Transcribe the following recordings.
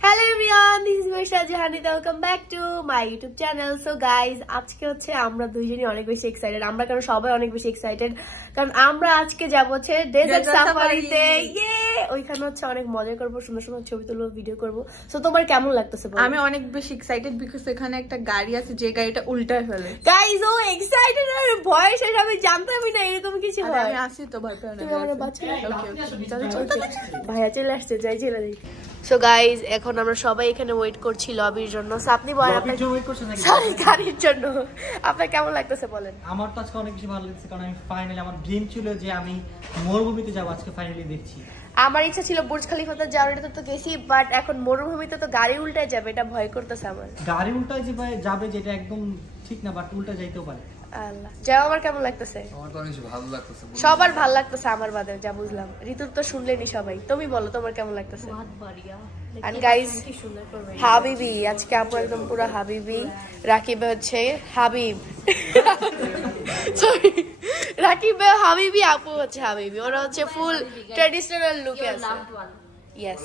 Hello everyone, this is Maisha Jahani. Welcome back to my YouTube channel. So guys, আজকে হচ্ছে আমরা দুইজনই অনেক বেশি এক্সাইটেড। আমরা কারণ সবাই অনেক বেশি এক্সাইটেড কারণ আমরা আজকে যাব হচ্ছে ডেজার্ট সাফারিতে। ইয়ে! ওইখানে হচ্ছে অনেক মজা করব, সুন্দর সুন্দর ছবি তুলব, ভিডিও করব। সো তোমার কেমন লাগতেছে বলো? আমি অনেক বেশি এক্সাইটেড বিকজ এখানে একটা গাড়ি আছে যে গাড়িটা উল্টায় ফেলে। গাইস ও এক্সাইটেড আর ভয় শেষ আমি জানতামই না এরকম কিছু হয়। আমি আসি তো ভয় পেও না। তুমি আমার বাচ্চা ভাইয়া চলে আসছে, যাই চলে যাই। সো গাইজ এখন আমরা সবাই এখানে ওয়েট করছি লবির জন্য। আপনি বলেন আপনার ওয়েট করছেন নাকি? সরি, গাড়ির জন্য। আপনার কেমন লাগতেছে বলেন? আমার তো আজকে অনেক বেশি ভালো লাগছে কারণ আমি ফাইনালি আমার ড্রিম ছিল যে আমি মরুভূমিতে যাব, আজকে ফাইনালি দেখছি। আমার ইচ্ছা ছিল বুর্জ খলিফাতে যাওয়ার, এটা তো গেছি, বাট এখন মরুভূমিতে তো গাড়ি উল্টায় যাবে, এটা ভয় করতেছে আমার। গাড়ি উল্টায় যাবে যেটা একদম ঠিক না, বাট উল্টা যাইতেও পারে। আল্লাহ, যাও। আমার কেমন লাগতেছে? আমার তো অনেক ভালো লাগতেছে, সবার ভালো লাগতেছে আমার বাদে, যা বুঝলাম। ঋতুর তো শুনলেনি সবাই, তুমি বলো তোমার কেমন লাগতেছে? And guys, হাবিবি আজকে আপু একদম পুরো হাবিবি। রাকিব হচ্ছে হাবিব, সরি রাকিব হাবিবি, আপু হচ্ছে হাবিবি। ওরা হচ্ছে ফুল ট্র্যাডিশনাল লুকে আছে। ইয়েস।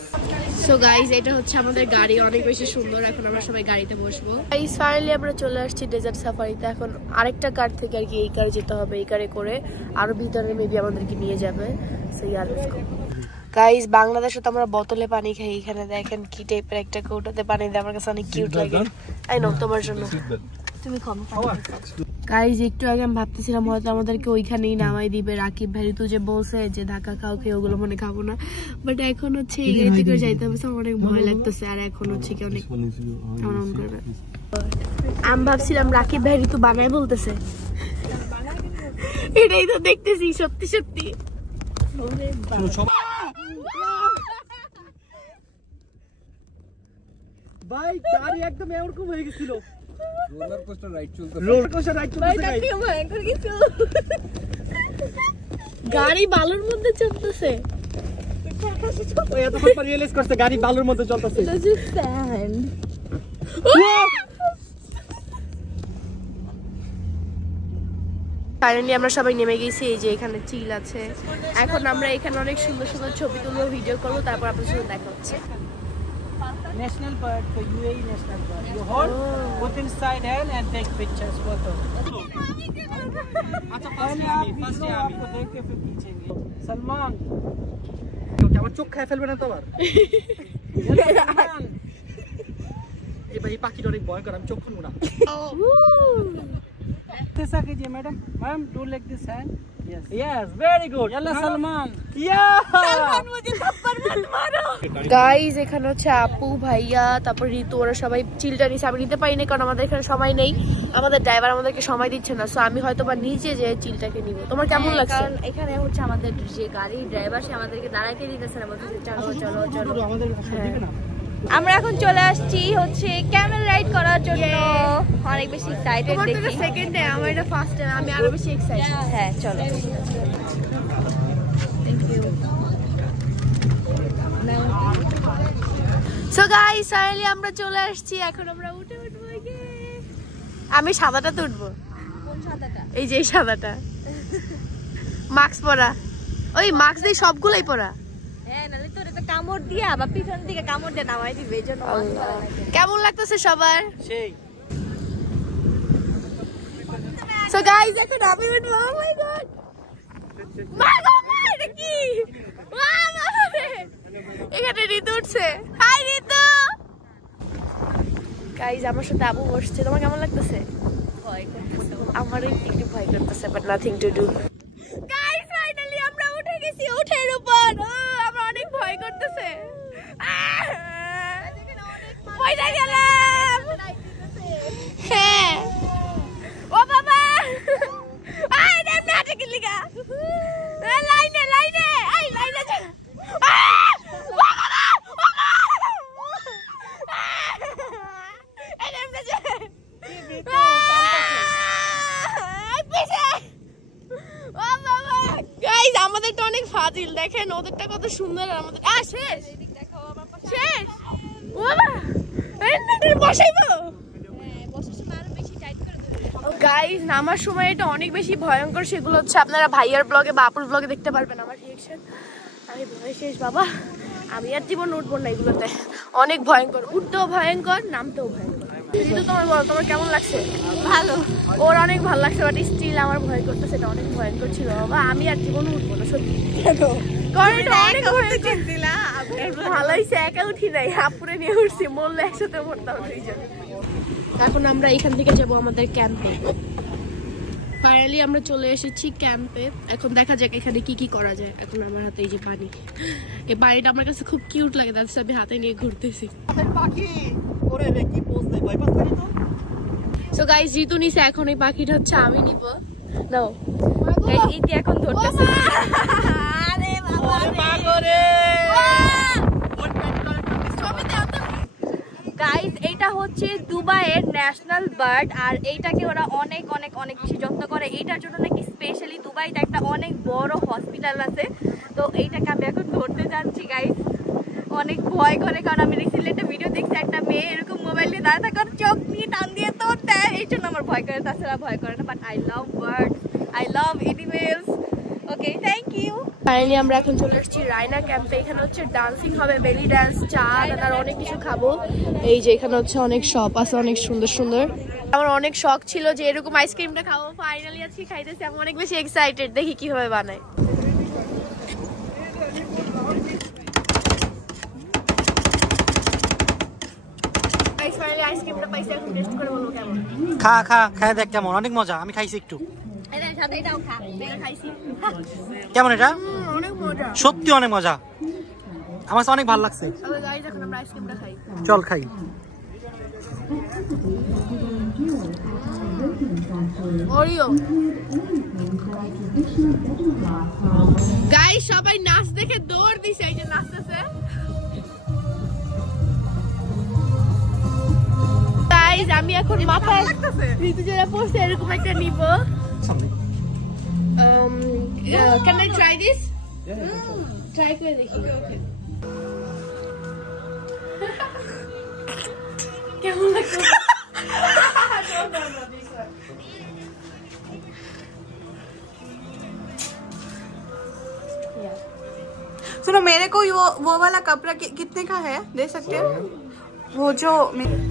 সো গাইস, এটা হচ্ছে আমাদের গাড়ি, অনেক বেশি সুন্দর। এখন আমরা সবাই গাড়িতে বসবো। গাইস ফাইনালি আমরা চলে আসছি ডেজার্ট সাফারিতে। এখন আরেকটা কার থেকে আর কি এই কারে যেতে হবে, এই কারে করে আরো ভিতরে মেবি আমাদেরকে নিয়ে যাবে। So yeah let's go. Guys বাংলাদেশে তো আমরা বোতলে পানি খাই, এখানে দেখেন কি টাইপের একটা কৌটাতে পানি দেয়, আমার কাছে অনেক কিউট লাগে। আই নো তোমার জন্য তুমি কম। গাইস একটু আগে আমি ভাবতেছিলাম হয়তো আমাদেরকে ওইখানেই নামাই দিবে। রাকিব ভাই তুই যে বলছে যে ঢাকা খাও খেয়ে ওগুলো মনে খাবো না, বাট এখন হচ্ছে এই গাড়িতে করে যাইতে হবে। অনেক ভয় লাগতেছে আর এখন হচ্ছে কি অনেক আমি ভাবছিলাম রাকিব ভাই ঋতু বানাই বলতেছে, এটাই তো দেখতেছি সত্যি সত্যি। ভাই গাড়ি একদম এরকম হয়ে গেছিল। রোলার কোস্টার রাইড চলতেছে, গাড়ি বালুর মধ্যে চলতেছে। রিয়েলাইজ করছে গাড়ি বালুর মধ্যে চলতেছে। ফাইনালি আমরা সবাই নেমে গেছি। এই যে এখানে চিল আছে। এখন আমরা এখানে অনেক সুন্দর সুন্দর ছবি তুলবো, ভিডিও করবো, তারপর আপনার সাথে দেখা হচ্ছে। National bird, the UAE national bird. You hold, put inside hand and take pictures, photo. अच्छा फर्स्ट टाइम आपको देख के फिर खींचेंगे। सलमान क्या वो चुप खाए फिल्म ना तो बार ये भाई पाकी डोरे बॉय कर हम चुप खुन मुड़ा कैसा कीजिए madam do like this hand yes yes very good yalla salman yeah salman मुझे थप्पड़ मत मारो। গাইস এখানে হচ্ছে আপু ভাইয়া তারপর ঋতু ওরা সবাই চিলটা নিছে। আমি নিতে পারি না কারণ আমাদের এখানে সময় নেই, আমাদের ড্রাইভার আমাদেরকে সময় দিচ্ছে না। সো আমি হয়তো বা নিচে যে চিলটাকে নিব। তোমার কেমন লাগছে? কারণ এখানে হচ্ছে আমাদের যে গাড়ি ড্রাইভার সে আমাদেরকে দাঁড়াইতে দিতেছে না, বলতেছে চলো চলো চলো। আমাদের দিবে না। আমরা এখন চলে আসছি হচ্ছে ক্যামেল রাইড করার জন্য। অনেক বেশি এক্সাইটেড তোমার তো দেখি। সেকেন্ড ডে, আমার এটা ফার্স্ট ডে, আমি আরো বেশি এক্সাইটেড। হ্যাঁ চলো। Thank you. So guys finally আমরা চলে আসছি। এখন আমরা উঠে উঠবো। আমি সাদাটা তো উঠবো। কোন সাদাটা? এই যে এই সাদাটা। মাস্ক পরা, ওই মাস্ক দিয়ে সবগুলাই পরা। হ্যাঁ নালে তোর এটা কামড় দিয়া বা পিছন দিকে কামড় দিয়ে নামাই দিবে, এই জন্য মাস্ক পরা লাগে। কেমন লাগতেছে সবার? সেই সো গাইস এখন আমি উঠবো। ও মাই গড মা গো মা, এটা কি? মা বাবা রে, এখানে ঋতু উঠছে। হাই ঋতু। গাইস আমার সাথে আবু বসছে। তোমার কেমন লাগতেছে? ভয় করতেছে। আমারও একটু ভয় করতেছে, but nothing to do. Guys finally আমরা উঠে গেছি উঠের উপর। আমার অনেক ভয় করতেছে। পয়সা গেলাম। হ্যাঁ ও বাবা, আই দেম না টিকিট লিগা লাইনে লাইনে আই লাইনে চল। ও বাবা ও বাবা এরম না যে গাইস আমাদেরটা অনেক ফাজিল, দেখেন ওদেরটা কত সুন্দর আর আমাদের শেষ শেষ। বাবা এই বসাইবো গাইস। নামার সময় এটা অনেক বেশি ভয়ঙ্কর, সেগুলো হচ্ছে আপনারা ভাইয়ার ব্লগে বা আপুর ব্লগে দেখতে পারবেন আমার রিঅ্যাকশন। আমি ভয় শেষ বাবা, আমি আর জীবন উঠবো না এগুলোতে, অনেক ভয়ঙ্কর, উঠতেও ভয়ঙ্কর, নামতেও ভয়ঙ্কর। ঋতু তোমার বলো, তোমার কেমন লাগছে? ভালো। ওর অনেক ভালো লাগছে, বাট স্টিল আমার ভয় করতে, সেটা অনেক ভয়ঙ্কর ছিল বাবা। আমি আর জীবন উঠবো না সত্যি, কারণ এটা অনেক ভয়ঙ্কর। ভালো হয়েছে একা উঠি নাই, আপুরে নিয়ে উঠছি, মরলে একসাথে মরতাম দুইজন। এখন আমরা এখান থেকে যাবো আমাদের ক্যাম্পে। ফাইনালি আমরা চলে এসেছি ক্যাম্পে। এখন দেখা যাক এখানে কি কি করা যায়। এখন আমার হাতে এই যে পানি, এই পানিটা আমার কাছে খুব কিউট লাগে, তার আমি হাতে নিয়ে ঘুরতেছি। সো গাইস, ঋতু নিছে এখন, এই পাখিটা হচ্ছে আমি নিব। নাও ইতি এখন ধরতেছে। আরে বাবা রে, গাইস এটা হচ্ছে দুবাইয়ের ন্যাশনাল বার্ড, আর এইটাকে ওরা অনেক অনেক অনেক বেশি যত্ন করে। এইটার জন্য নাকি স্পেশালি দুবাইতে একটা অনেক বড় হসপিটাল আছে। তো এইটাকে আমি এখন ধরতে যাচ্ছি গাইস। অনেক ভয় করে, কারণ আমি রিসেন্টলি একটা ভিডিও দেখছি, একটা মেয়ে এরকম মোবাইল নিয়ে দাঁড়া থাকার চোখ নিয়ে টান দিয়ে তোর দেয়, এই জন্য আমার ভয় করে, তাছাড়া ভয় করে না। But I love birds, I love animals. Okay, thank you. Finally আমরা এখন চলে এসেছি রায়না ক্যাম্পে। এখানে হচ্ছে ডান্সিং হবে, বেলি ডান্স, চা আর অনেক কিছু খাবো। এই যে এখানে হচ্ছে অনেক শপ আছে, অনেক সুন্দর সুন্দর। আমার অনেক শখ ছিল যে এরকম আইসক্রিমটা খাবো, ফাইনালি আজকে খাইতেছি। আমি অনেক বেশি এক্সাইটেড, দেখি কিভাবে বানায়। ফাইনালি আইসক্রিমটা পাইছি, এখন টেস্ট করে বলবো কেমন। খা খা খায় দেখ কেমন, অনেক মজা। আমি খাইছি একটু। কেমন এটা? অনেক মজা, সত্যি অনেক মজা, আমার অনেক ভালো লাগছে। এখন আমরা আইসক্রিমটা খাই। চল খাই। ওরিও গাইস, সবাই নাচ দেখে দৌড় দিছে, এই যে নাচতেছে। গাইস আমি এখন মাথায় ঋতু যেটা পড়ছে এরকম একটা নিব। Can I try this? Try করে দেখি। কেমন লাগছে? सुनो, मेरे को वो वाला कपड़ा कितने का है, दे सकते हो? वो जो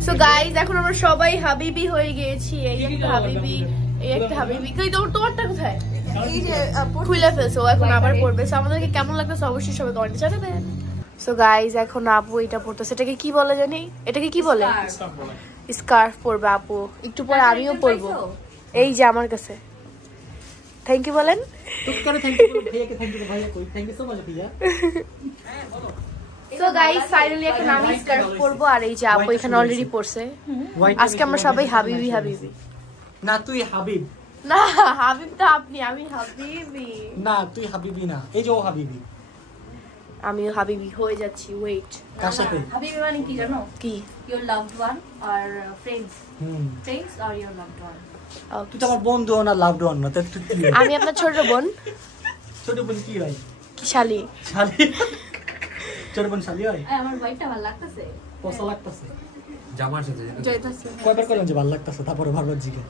So guys, এখন আমরা সবাই হাবিবি হয়ে গিয়েছি। এই একটা হাবিবি, এই একটা হাবিবি। কই তোমারটা কোথায়? এই যে খুলে ফেলছো, এখন আবার পড়বে। সো আমাদেরকে কেমন লাগতেছে অবশ্যই সবাই কমেন্টে জানাবেন। সো গাইস, এখন আপু এটা পড়তেছে। এটাকে কি বলে জানি? এটাকে কি বলে? স্কার্ফ পরবে আপু, একটু পরে আমিও পরবো। এই যে আমার কাছে। থ্যাংক ইউ বলেন। সো গাইস, ফাইনালি এখন আমি স্কার্ফ পরবো, আর এই যে আপু এখানে অলরেডি পরছে। আজকে আমরা সবাই হাবিবি হাবিবি। না তুই হাবিব না, হাবিব তো আপনি, আমি হাবিবি। না তুই হাবিবি না, এই যে ও হাবিবি। আমিও হাবিবি হয়ে যাচ্ছি। ওয়েট, কার সাথে? হাবিবি মানে কি জানো? কি? Your loved one or friends? Friends or your loved one? তুই তো আমার বন্ধু না, লাভড ওয়ান না। আমি আপনার ছোট বোন। ছোট বোন কি হয়? কি শালি? শালি? ছোট বোন শালি হয়? আমার ওয়াইফটা ভালো লাগতেছে, পছন্দ লাগতেছে। জামার সাথে যাইতাছে। কয়বার করলাম যে ভালো লাগতেছে, তারপরে বারবার জিজ্ঞেস।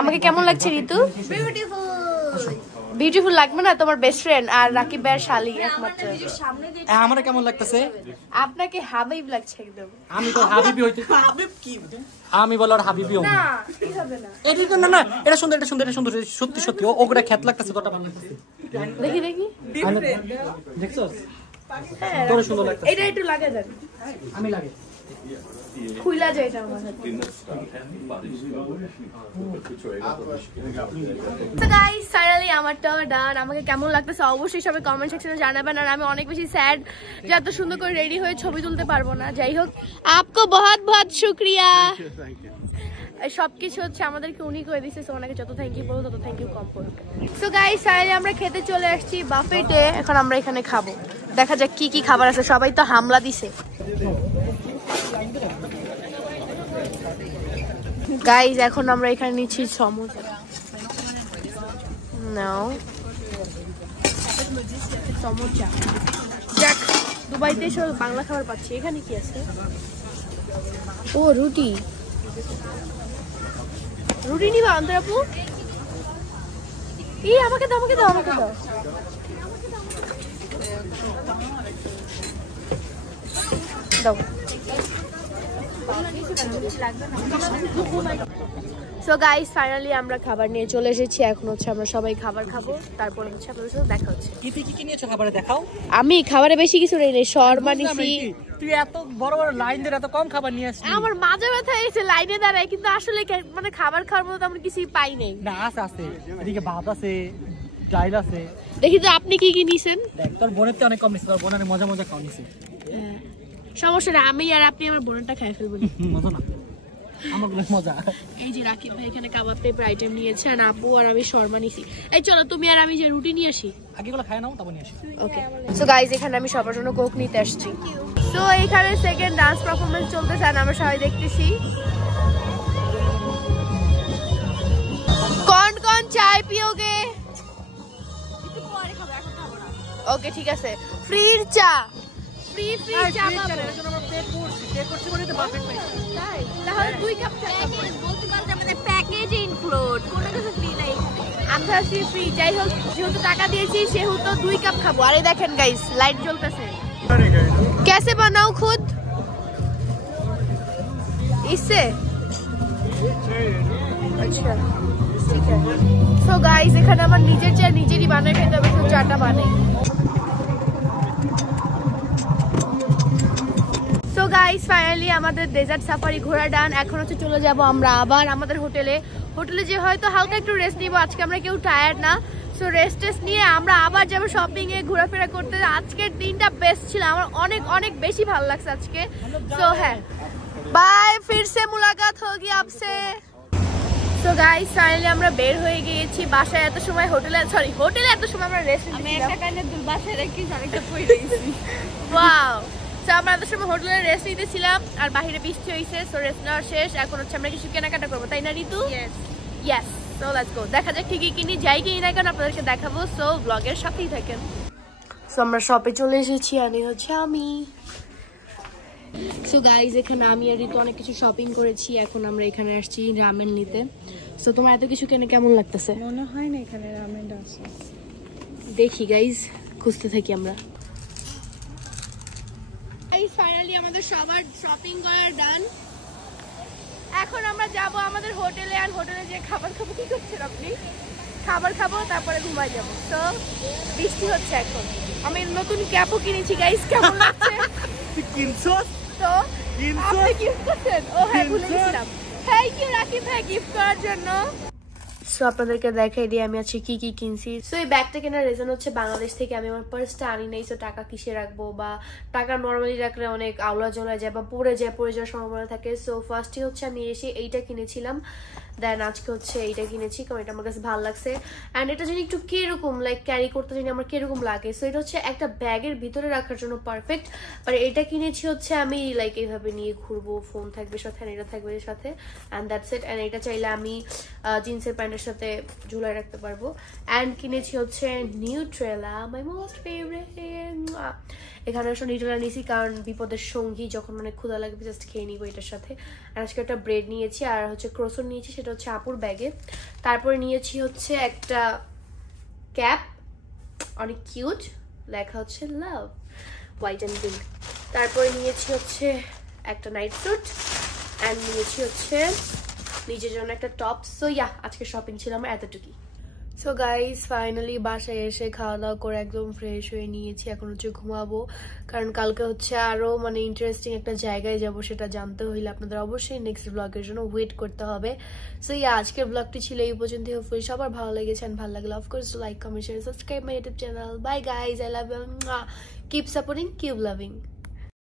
আমাকে কেমন লাগছে ঋতু? বিউটিফুল লাগবে না? তোমার বেস্ট ফ্রেন্ড আর রাকিব ভাইয়ের শালি একমাত্র। আমার কেমন লাগতেছে? আপনাকে হাবিব লাগছে একদম। আমি তো হাবিবি হইতে, হাবিব কি? আমি বলার হাবিবি হই না, ঠিক হবে না। এটা তো না, এটা সুন্দর, এটা সুন্দর, এটা সুন্দর, সত্যি সত্যি ওগুলা খেত লাগতেছে, তোরটা ভালো লাগতেছে। দেখি দেখি, দেখছস? তোর সুন্দর লাগতেছে। এটা একটু লাগে দেন। আমি লাগে খুইলা যায় এটা আমার হাতে। তো গাইস, ফাইনালি আমারটা ডান। আমাকে কেমন লাগতেছে অবশ্যই সবাই কমেন্ট সেকশনে জানাবেন। আর আমি অনেক বেশি স্যাড যে এত সুন্দর করে রেডি হয়ে ছবি তুলতে পারবো না। যাই হোক, আপকো বহুত বহুত শুক্রিয়া। সবকিছু হচ্ছে আমাদেরকে উনি করে দিচ্ছে, সো ওনাকে যত থ্যাংক ইউ বলবো তত থ্যাংক ইউ কম করবে। সো গাইস, ফাইনালি আমরা খেতে চলে আসছি বাফেটে। এখন আমরা এখানে খাবো, দেখা যাক কি কি খাবার আছে। সবাই তো হামলা দিছে। গাইস, এখন আমরা এখানে নিচ্ছি সমোসা। নাও সমোসা। যাক, দুবাইতে এসে বাংলা খাবার পাচ্ছি। এখানে কি আছে? ও রুটি। রুটি নিবা অন্তর আপু? এই আমাকে দাও, আমাকে দাও, আমাকে দাও। দাও। সো গাইস ফাইনালি আমরা খাবার নিয়ে চলে এসেছি, এখন হচ্ছে আমরা সবাই খাবার খাবো, তারপর হচ্ছে আপনাদের সাথে দেখা হচ্ছে। কি নিয়েছো খাবারে দেখাও? আমি খাবারে বেশি কিছু নেই, শর্মা নিছি। তুই এত বড় বড় লাইন ধরে এত কম খাবার নিয়ে আসছিস? আমার মাঝে ব্যথা এসে লাইনে দাঁড়ায়, কিন্তু আসলে মানে খাবার খাওয়ার মতো আমরা কিছুই পাই নাই। না আছে এদিকে ভাত আছে, ডাল আছে। দেখি তো আপনি কি কি নিছেন? দেখ তোর বোনের তো অনেক কম নিছে, তোর বোন অনেক মজা খাওয়া নিছে। সমস্যা না, আমি আর আপনি আমার বোনটা খাই ফেলবো। মজা না, আমার গুলো মজা। এই যে রাকিব ভাই এখানে কাবাব টাইপের আইটেম নিয়েছে, আর আপু আর আমি শর্মা নিছি। এই চলো তুমি আর আমি যে রুটি নিয়ে আসি। আগে গুলো খায় নাও, তারপর নিয়ে আসি। ওকে। সো গাইস এখানে আমি সবার জন্য কোক নিতে আসছি। সো এখানে সেকেন্ড ডান্স পারফরম্যান্স চলতেছে, আর আমরা সবাই দেখতেছি। कौन चाय पियोगे? ओके ठीक है, फ्री चा फ्री चा তাহলে 2 কাপ চা বলতে পারতে আমাদের প্যাকেজ ইনক্লুড, কোনো কিছু ফ্রি নাই। আমরা ফ্রি, যাই হোক যেহেতু টাকা দিয়েছি সেহেতু 2 কাপ খাবো। আরে দেখেন গাইস লাইট জ্বলতেছে। कैसे बनाऊं खुद इससे? अच्छा ठीक है। सो गाइस এখানে আমার নিজের চা নিজেরই বানায় খেতে হবে, তো চাটা বানাই। সো গাইস ফাইনালি আমাদের ডেজার্ট সাফারি ঘোরা ডান। এখন হচ্ছে চলে যাব আমরা আবার আমাদের হোটেলে যে হয়তো হালকা একটু রেস্ট নিব। আজকে আমরা কেউ টায়ার্ড না, সো রেস্ট নিয়ে আমরা আবার যাবো শপিং এ, ঘোরাফেরা করতে। আজকের দিনটা বেস্ট ছিল, আমার অনেক অনেক বেশি ভালো লাগছে আজকে। সো হ্যাঁ বাই, ফির সে মুলাকাত হোগি আপসে। সো গাইস ফাইনালি আমরা বের হয়ে গিয়েছি বাসায়। এত সময় হোটেলে এত সময় আমরা রেস্ট নিয়েছিলাম। আমি একটা কানে দুল বাসায় রেখে আরেকটা পরে দিয়েছি। ওয়াও। সো আমরা এত সময় হোটেলে রেস্ট নিতেছিলাম, আর বাইরে বৃষ্টি হইছে। সো রেস্ট নেওয়া শেষ, এখন হচ্ছে আমরা কিছু কেনাকাটা করবো, তাই না ঋতু? ইয়েস। সো লেটস গো, দেখা যাক কি কি কিনি, যাই কিনি না কেন আপনাদেরকে দেখাবো। সো ব্লগের সাথেই থাকেন। সো আমরা শপে চলে এসেছি, আর হচ্ছে আমি। সো গাইজ এখানে আমি আর ঋতু অনেক কিছু শপিং করেছি, এখন আমরা এখানে আসছি রামেন নিতে। সো তোমার এত কিছু কিনে কেমন লাগতেছে? মনে হয় না এখানে রামেন আছে। দেখি গাইজ, খুঁজতে থাকি আমরা। গাইজ ফাইনালি আমাদের সবার শপিং করার ডান। এখন আমরা যাব আমাদের হোটেলে, আর হোটেলে যে খাবার খাবো। কি করছেন আপনি? খাবার খাবো তারপরে ঘুমাই যাবো। তো বৃষ্টি হচ্ছে এখন। আমি নতুন ক্যাপও কিনেছি গাইজ, কেমন লাগছে? তো আপনি গিফট করছেন? ও হ্যাঁ ভুলে গেছিলাম। থ্যাংক ইউ রাকিব ভাই গিফট করার জন্য। সো আপনাদেরকে দেখাই দিই আমি আজকে কি কি কিনছি। সো এই ব্যাগটা কেনার রিজন হচ্ছে বাংলাদেশ থেকে আমি আমার পার্সটা আনি নাই। সো টাকা কিসে রাখবো, বা টাকা নর্মালি রাখলে অনেক আওলা জ্বলা যায় বা পড়ে যাওয়ার সম্ভাবনা থাকে। সো ফার্স্টে হচ্ছে আমি এসে এইটা কিনেছিলাম, দেন আজকে হচ্ছে এইটা কিনেছি, কারণ এটা আমার কাছে ভালো লাগছে। অ্যান্ড এটা জানি একটু কিরকম লাইক ক্যারি করতে জানি আমার কিরকম লাগে। সো এটা হচ্ছে একটা ব্যাগের ভিতরে রাখার জন্য পারফেক্ট। বাট এটা কিনেছি হচ্ছে আমি লাইক এইভাবে নিয়ে ঘুরবো, ফোন থাকবে সাথে, এটা থাকবে সাথে, অ্যান্ড দ্যাটস ইট। অ্যান্ড এটা চাইলে আমি জিন্সের প্যান্টের সাথে ঝুলায় রাখতে পারবো। অ্যান্ড কিনেছি হচ্ছে নিউট্রেলা, মাই মোস্ট ফেভারিট। এখানে আসলে নিউট্রেলা নিয়েছি কারণ বিপদের সঙ্গী, যখন মানে ক্ষুধা লাগবে জাস্ট খেয়ে নিবো এটার সাথে। আর আজকে একটা ব্রেড নিয়েছি, আর হচ্ছে ক্রোসন নিয়েছি, সেটা হচ্ছে আপুর ব্যাগে। তারপরে নিয়েছি হচ্ছে একটা ক্যাপ, অনেক কিউট, লেখা হচ্ছে লাভ, হোয়াইট অ্যান্ড পিঙ্ক। তারপরে নিয়েছি হচ্ছে একটা নাইট স্যুট, অ্যান্ড নিয়েছি হচ্ছে নিজের জন্য একটা টপ। সো ইয়া, আজকে শপিং ছিল আমার এতটুকুই। সো গাইজ ফাইনালি বাসায় এসে খাওয়া দাওয়া করে একদম ফ্রেশ হয়ে নিয়েছি। এখন হচ্ছে ঘুমাবো, কারণ কালকে হচ্ছে আরো মানে ইন্টারেস্টিং একটা জায়গায় যাব। সেটা জানতে হইলে আপনাদের অবশ্যই নেক্সট ব্লগের জন্য ওয়েট করতে হবে। সো ইয়া, আজকের ব্লগটি ছিল এই পর্যন্ত। হোপফুলি সবার ভালো লেগেছে, ভালো লাগলে of course like, comment, share, subscribe my YouTube channel. Bye guys, I love you, keep supporting, keep loving.